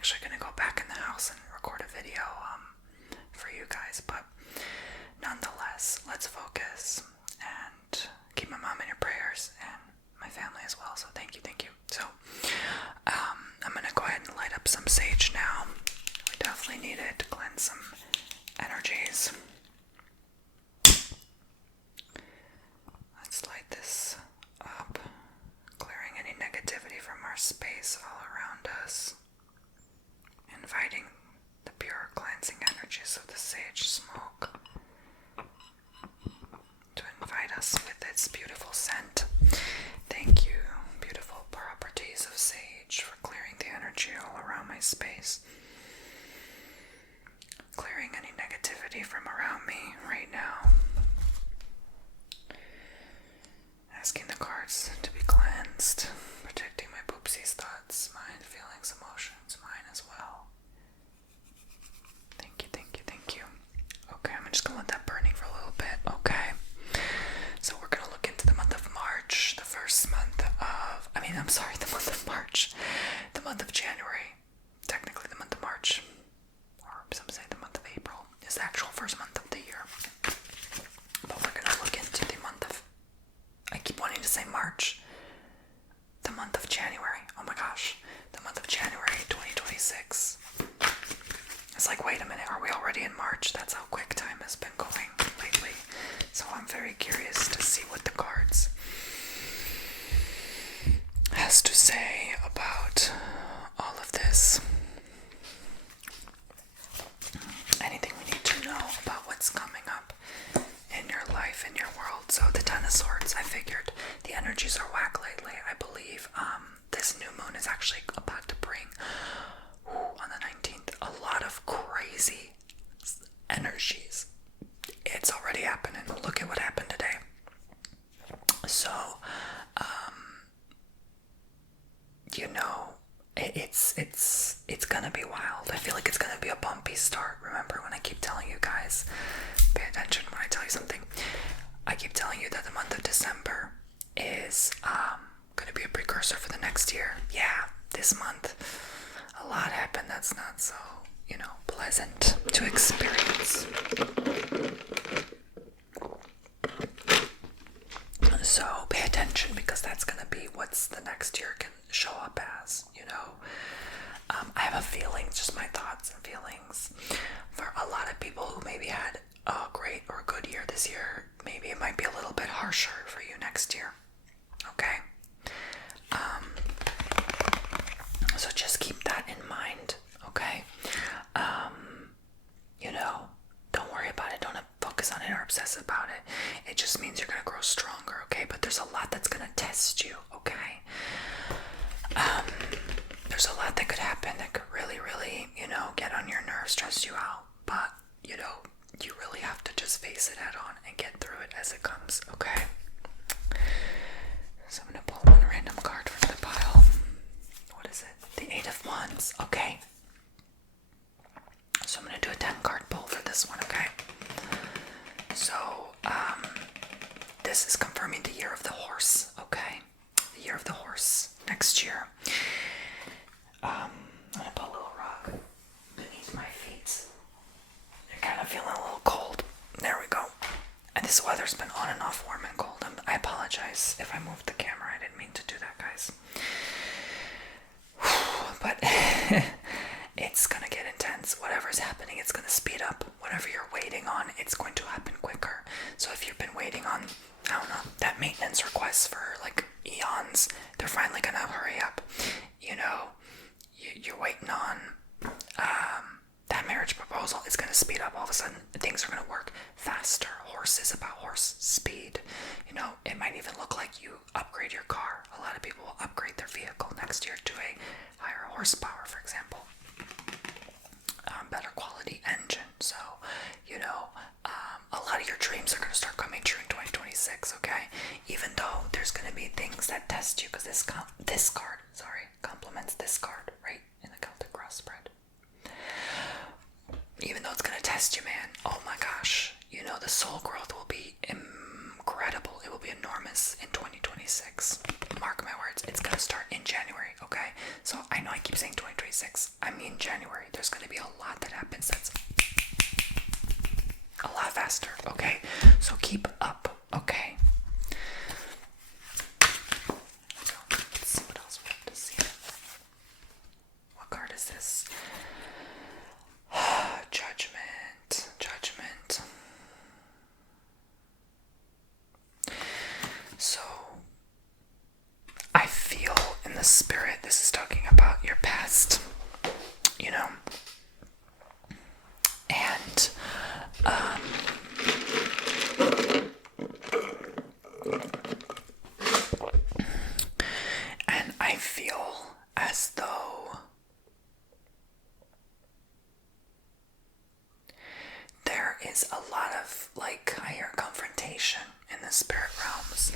actually going to go back in the house and record a video for you guys, but nonetheless, let's focus and keep my mom in your prayers and my family as well. So thank you. So I'm going to go ahead and light up some sage now. We definitely need it to cleanse some energies. Let's light this up, clearing any negativity from our space all around us, inviting the pure cleansing energies of the sage smoke to invite us with its beautiful scent. Thank you, beautiful properties of sage, for clearing the energy all around my space, clearing any negativity from around me right now. Asking the cards to be cleansed, protecting my poopsies, thoughts, mind, feelings, emotions, mine as well. Thank you. Okay, I'm just gonna let that burning for a little bit, okay? So we're gonna look into the month of March, the month of January, technically the month of March, or some say the month of April, is the actual first month of the year. But we're gonna look into the month of, I keep wanting to say March, the month of January. Oh my gosh, the month of January 2026. It's like, wait a minute, are we already in March? That's how quick time has been going lately. So I'm very curious to see what the cards has to say about all of this. Anything we need to know about what's coming up in your life, in your world. So the Ten of Swords, I figured the energies are whack lately. I believe this new moon is actually about to bring, on the 19th, a lot of crazy energies. It's already happening. Look at what happened today. So, it's gonna be wild. I feel like it's gonna be a bumpy start. Remember when I keep telling you guys, pay attention when I tell you something. I keep telling you that the month of December is gonna be a precursor for the next year. Yeah, this month a lot happened that's not so, pleasant to experience. So pay attention, because that's gonna be what's the next year can show up as, I have a feeling, just my thoughts and feelings, for a lot of people who maybe had a great or good year this year, maybe it might be a little bit harsher for you next year. Okay? So just keep that in mind, okay? Don't worry about it, don't focus on it or obsess about it. It just means you're gonna grow stronger, okay? But there's a lot that's gonna test you, okay? There's a lot that could happen that could really, get on your nerves, stress you out. But, you really have to just face it head on and get through it as it comes, okay? So I'm gonna pull one random card from the pile. What is it? The Eight of Wands, okay? So I'm gonna do a 10-card pull for this one, okay? So, this is confirming the year of the horse, okay? The year of the horse next year. I'm gonna put a little rug beneath my feet. I'm kind of feeling a little cold. There we go. And this weather's been on and off, warm and cold. I apologize if I moved the camera. I didn't mean to do that, guys. But it's gonna get intense. Whatever's happening, it's gonna speed up. Whatever you're waiting on, it's going to happen quicker. So if you've been waiting on, I don't know, that maintenance request for like eons, they're finally gonna hurry up. You're waiting on that marriage proposal. It's gonna speed up. All of a sudden, things are gonna work faster. Horse is about horse speed. It might even look like you upgrade your car. A lot of people will upgrade their vehicle next year to a higher horsepower, for example. Better quality engine. So, a lot of your dreams are going to start coming true in 2026, okay? Even though there's going to be things that test you, because this card complements this card, right, in the Celtic cross spread. Even though it's going to test you, man, oh my gosh, the soul growth will be incredible. It will be enormous in 2026. Mark my words, it's going to start in January, okay? So I know I keep keep saying 2026. I mean January. There's going to be a lot that happens that's a lot faster, okay? So keep up, okay? So, let's see what else we have to see. What card is this? Judgment. Judgment. So, I feel in the spirit, this is talking about your past, you know? And, and I feel as though there is a lot of, like, I hear confrontation in the spirit realms.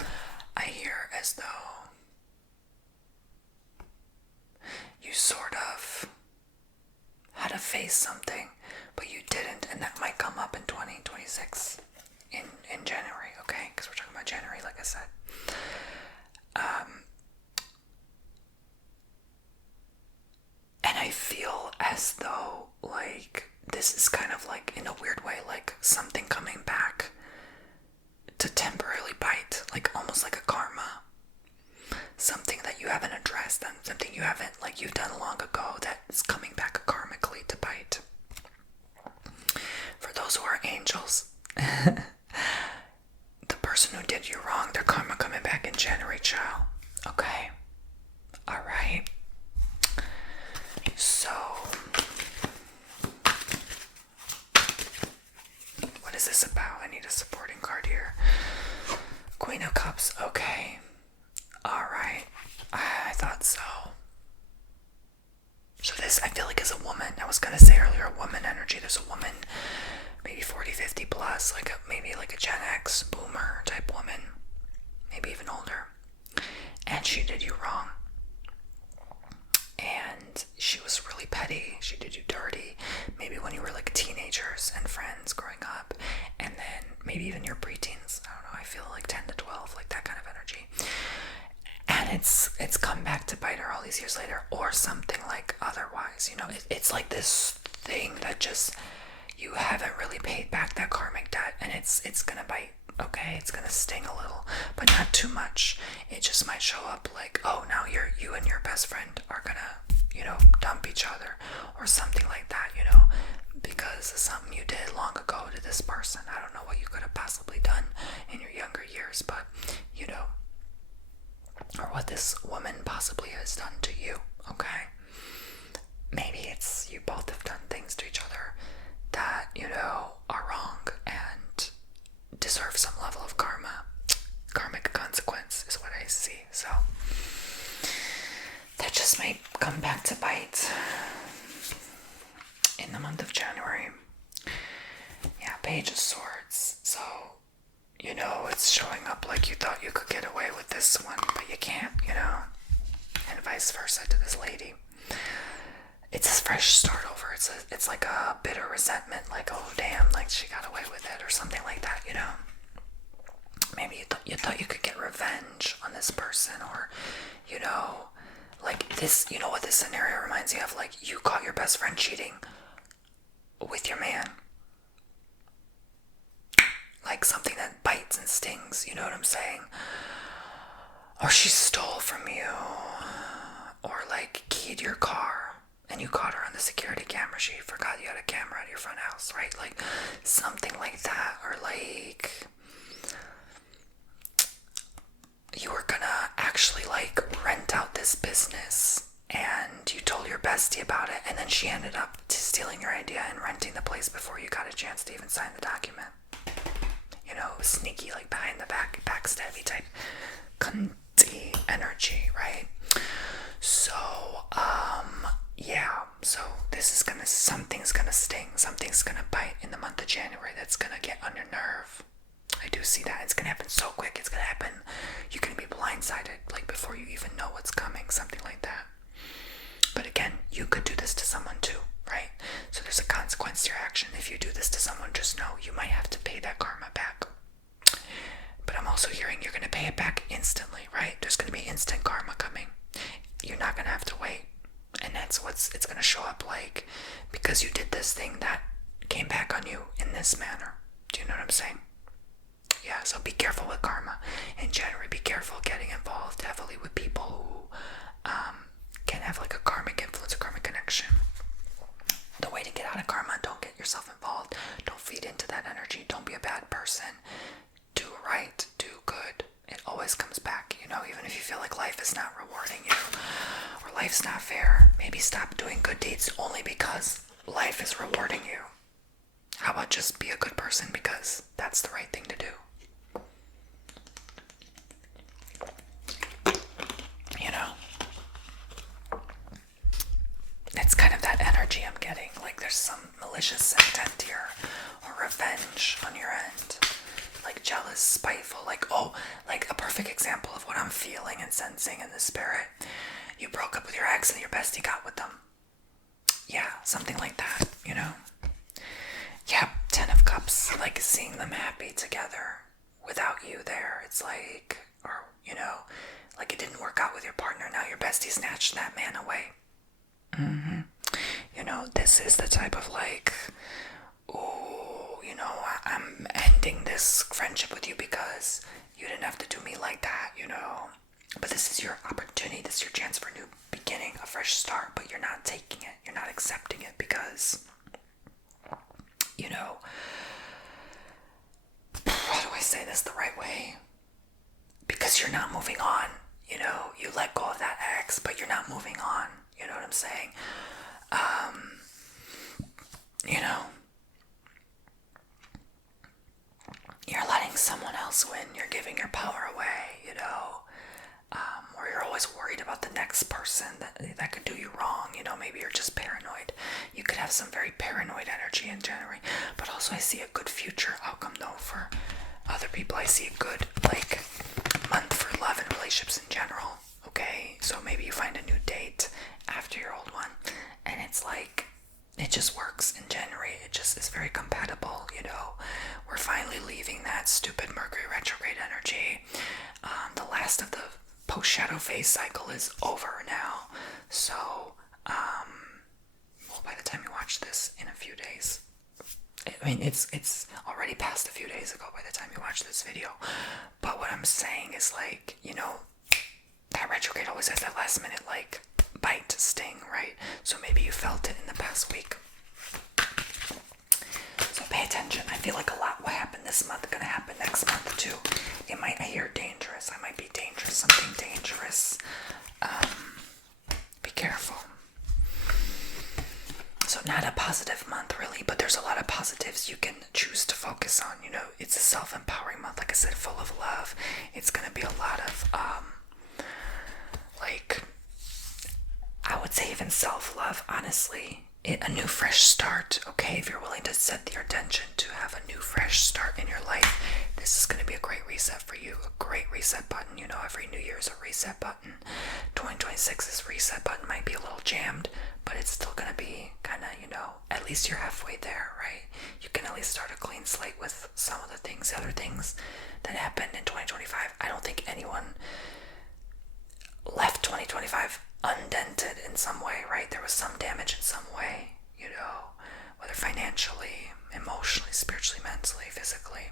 I hear as though you sort of had to face something, but you didn't, and that might come up in 2026 in January, okay? Because we're talking about January, like I said. And I feel as though, like, this is kind of like, in a weird way, like something coming back to temporarily bite, like almost like a karma. Something that you haven't addressed, and something you haven't, like, you've done long ago that is coming back karmically to bite. For those who are angels, the person who did you wrong, their karma coming back in January, child. Okay? Alright. So, what is this about? I need a supporting card here. Queen of Cups. Okay. Alright. I thought so. So this, I feel like, is a woman. I was going to say earlier, a woman energy. There's a woman, maybe 40, 50 plus, maybe like a Gen X boomer type woman, maybe even older. And she did you wrong. And she was really petty. She did you dirty. Maybe when you were like teenagers and friends growing up. And then maybe even your preteens. I don't know. I feel like 10 to 12, like that kind of energy. And it's come back to bite her all these years later, or something like otherwise, you know. It's like this thing that just, you haven't really paid back that karmic debt, and it's gonna bite, okay? It's gonna sting a little, but not too much. It just might show up like, oh, now you and your best friend are gonna, you know, dump each other, or something like that, you know, because of something you did long ago to this person. I don't know what you could have possibly done in your younger years, but, you know, or what this woman possibly has done to you, okay? Maybe it's you both have done things to each other that, you know, are wrong and deserve some level of karma. Karmic consequence is what I see. So that just might come back to bite in the month of January. Yeah, Page of Swords. So, you know, it's showing up like you thought you could get away with this one, but you can't, you know, and vice versa to this lady. It's a fresh start over. It's like a bitter resentment, like, oh damn, like she got away with it, or something like that, you know. Maybe you thought you could get revenge on this person, or, you know, like this, you know what this scenario reminds me of? Like, you caught your best friend cheating with your man. Like something that bites and stings, you know what I'm saying? Or she stole from you, or like keyed your car, and you caught her on the security camera. She forgot you had a camera at your front house, right? Like something like that. Or like you were gonna actually like rent out this business, and you told your bestie about it, and then she ended up stealing your idea and renting the place before you got a chance to even sign the document. You know, sneaky, like behind the back, backstabby type cunty energy, right? So, yeah, so this is something's gonna sting, something's gonna bite in the month of January that's gonna get on your nerve. I do see that. It's gonna happen so quick. It's gonna happen, you're gonna be blindsided, like before you even know what's coming, something like that. But again, you could do this to someone too, right? So there's a consequence to your action. If you do this to someone, just know you might have to pay that karma back. But I'm also hearing you're going to pay it back instantly, right? There's going to be instant karma coming. You're not going to have to wait and it's going to show up like, because you did this thing that came back on you in this manner. Do you know what I'm saying? Yeah, so be careful with karma. In January, be careful getting involved heavily with people who can have like a karmic influence, a karmic connection. The way to get out of karma, don't get yourself involved. Don't feed into that energy. Don't be a bad person. Do right, do good. It always comes back, even if you feel like life is not rewarding you or life's not fair. Maybe stop doing good deeds only because life is rewarding you. How about just be a good person because that's the right thing to do? It's kind of that energy I'm getting, like there's some malicious intent here, or revenge on your end, like jealous, spiteful, like a perfect example of what I'm feeling and sensing in the spirit. You broke up with your ex and your bestie got with them. Yeah, something like that, Yeah, 10 of Cups, like seeing them happy together without you there. It's like, or, like it didn't work out with your partner. Now your bestie snatched that man away. This is the type of like, oh, I'm ending this friendship with you because you didn't have to do me like that, But this is your opportunity, this is your chance for a new beginning, a fresh start, but you're not taking it, you're not accepting it because, how do I say this the right way? Because you're not moving on, you let go of that ex, but you're not moving on, you know what I'm saying? You're letting someone else win, you're giving your power away, or you're always worried about the next person that could do you wrong, maybe you're just paranoid. You could have some very paranoid energy in January, but also I see a good future outcome though for other people. I see a good, month for love and relationships in general, okay? So maybe you find a new date after your old one, and it's like, it just works in January. It just is very compatible, We're finally leaving that stupid Mercury retrograde energy. The last of the post-shadow phase cycle is over now. So, by the time you watch this in a few days, it's already passed a few days ago by the time you watch this video. But what I'm saying is that retrograde always has that last minute, bite, sting, right? So maybe you felt it in the past week. So pay attention. I feel like a lot will happen this month, gonna happen next month too. I hear dangerous. I might be dangerous, something dangerous. Be careful. So not a positive month really, but there's a lot of positives you can choose to focus on. It's a self-empowering month, like I said, full of love. It's gonna be a lot of I would say even self-love, honestly. A new fresh start, okay? If you're willing to set your intention to have a new fresh start in your life, this is going to be a great reset for you, a great reset button. Every New Year's a reset button. 2026's reset button might be a little jammed, but it's still going to be kind of, at least you're halfway there, right? You can at least start a clean slate with some of the other things that happened in 2025. I don't think anyone left 2025 undented in some way, right? There was some damage in some way, whether financially, emotionally, spiritually, mentally, physically.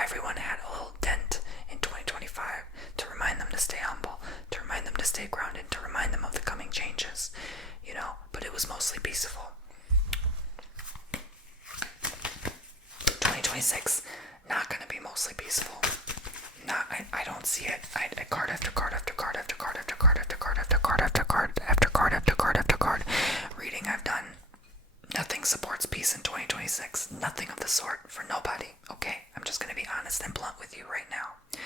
Everyone had a little dent in 2025 to remind them to stay humble, to remind them to stay grounded, to remind them of the coming changes, but it was mostly peaceful. 2026, not going to be mostly peaceful. I don't see it. Card after card after card after card after card after card after card after card after card after card after card reading I've done. Nothing supports peace in 2026. Nothing of the sort for nobody. Okay, I'm just going to be honest and blunt with you right now.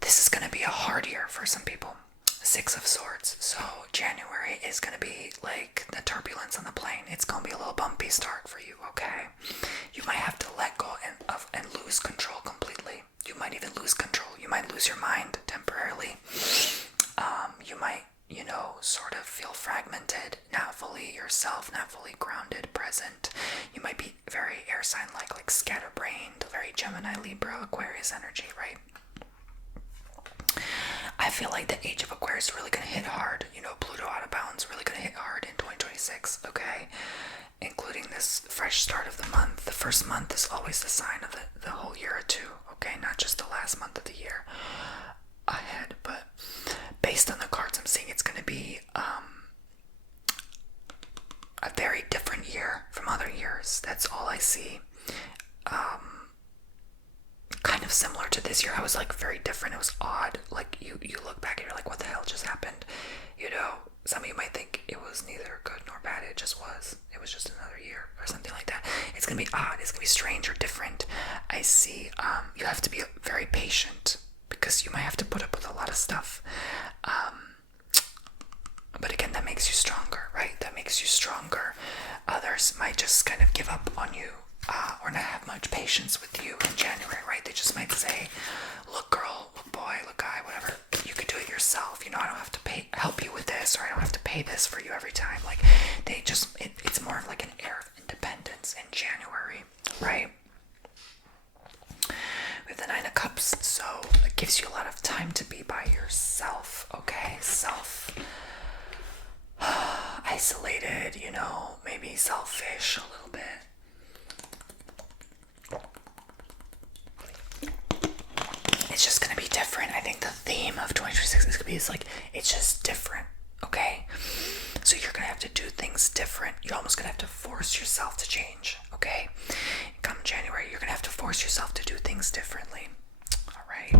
This is going to be a hard year for some people. 6 of Swords. So January is going to be like the turbulence on the plane. It's going to be a little bumpy start for you, okay? You might have to let go and lose control completely. You might even lose control. You might lose your mind temporarily. You might, sort of feel fragmented, not fully yourself, not fully grounded, present. You might be very air sign-like, like scatterbrained, very Gemini, Libra, Aquarius energy, right? I feel like the age of Aquarius is really going to hit hard. Pluto out of bounds really 2026, okay? Including this fresh start of the month. The first month is always the sign of the whole year or two, okay? Not just the last month of the year ahead, but based on the cards I'm seeing, it's going to be a very different year from other years. That's all I see. Kind of similar to this year. I was like very different. It was odd. Like you look back and you're like, what the hell just happened? You know, some of you might think it was neither good nor bad. It just was. It was just another year or something like that. It's gonna be odd. It's gonna be strange or different. I see. You have to be very patient because you might have to put up with a lot of stuff. But again, that makes you stronger, right? That makes you stronger. Others might just kind of give up on you or not have much patience with you in January, right? They just might say, look girl, look boy, look guy, whatever, you could do it yourself. You know, I don't have to help you with this, or I don't have to pay this for you every time. Like, they just, it's more of like an air of independence in January, right? With the Nine of Cups, so it gives you a lot of time to be by yourself, okay? Isolated, you know, maybe selfish a little bit. It's just gonna be different. I think the theme of 2026 is gonna be it's just different, okay? So you're gonna have to do things different. You're almost gonna have to force yourself to change, okay? Come January, you're gonna have to force yourself to do things differently, all right?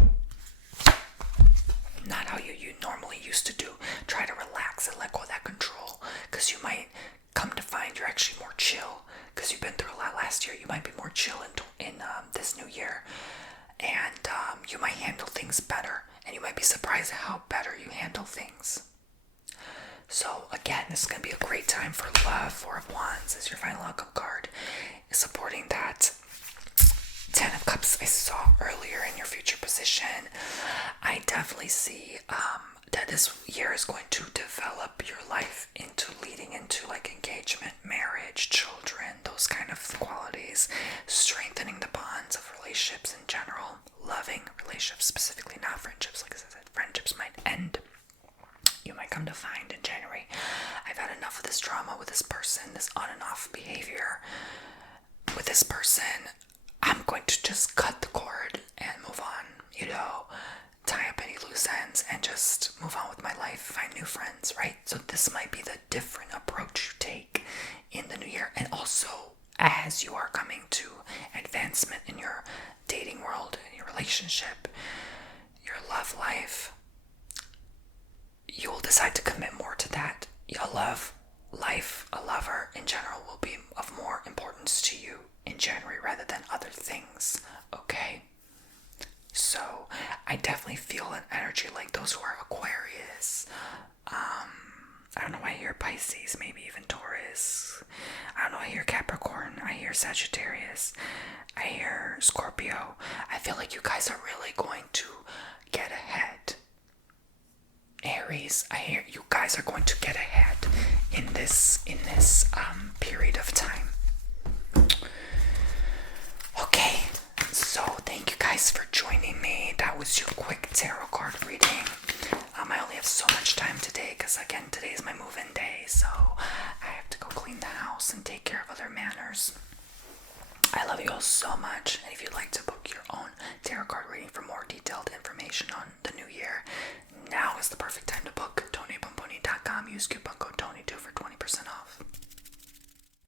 Not how you normally used to do. Try to relax and let go of that control, because you might come to find you're actually more chill, because you've been through a lot last year. You might be more chill in this new year, and you might handle things better, and you might be surprised at how better you handle things. So again, this is going to be a great time for love. Four of Wands is your final outcome card, supporting that Ten of Cups I saw earlier in your future position. I definitely see that this year is going to develop your life into leading into like engagement, marriage, children, those kind of qualities, strengthening the bonds of relationships in general, loving relationships specifically, not friendships. Like I said, friendships might end. You might come to find in January, I've had enough of this drama with this person, this on and off behavior with this person. I'm going to just cut the cord and move on, you know, tie up any loose ends and just move on with my life, find new friends, right? So this might be the different approach you take in the new year. And also, as you are coming to advancement in your dating world, in your relationship, your love life, you will decide to commit more to that. Your love life, a lover in general, will be of more importance to you in January rather than other things, okay? So I definitely feel an energy like those who are Aquarius, I don't know, I hear Pisces, maybe even Taurus, I don't know, I hear Capricorn, I hear Sagittarius, I hear Scorpio. I feel like you guys are really going to get ahead. Aries, I hear you guys are going to get ahead in this period of time. Okay, so thank you guys for joining me. That was your quick tarot card reading. I only have so much time today because again, today is my move-in day, so I have to go clean the house and take care of other matters. I love you all so much, and if you'd like to book your own tarot card reading for more details,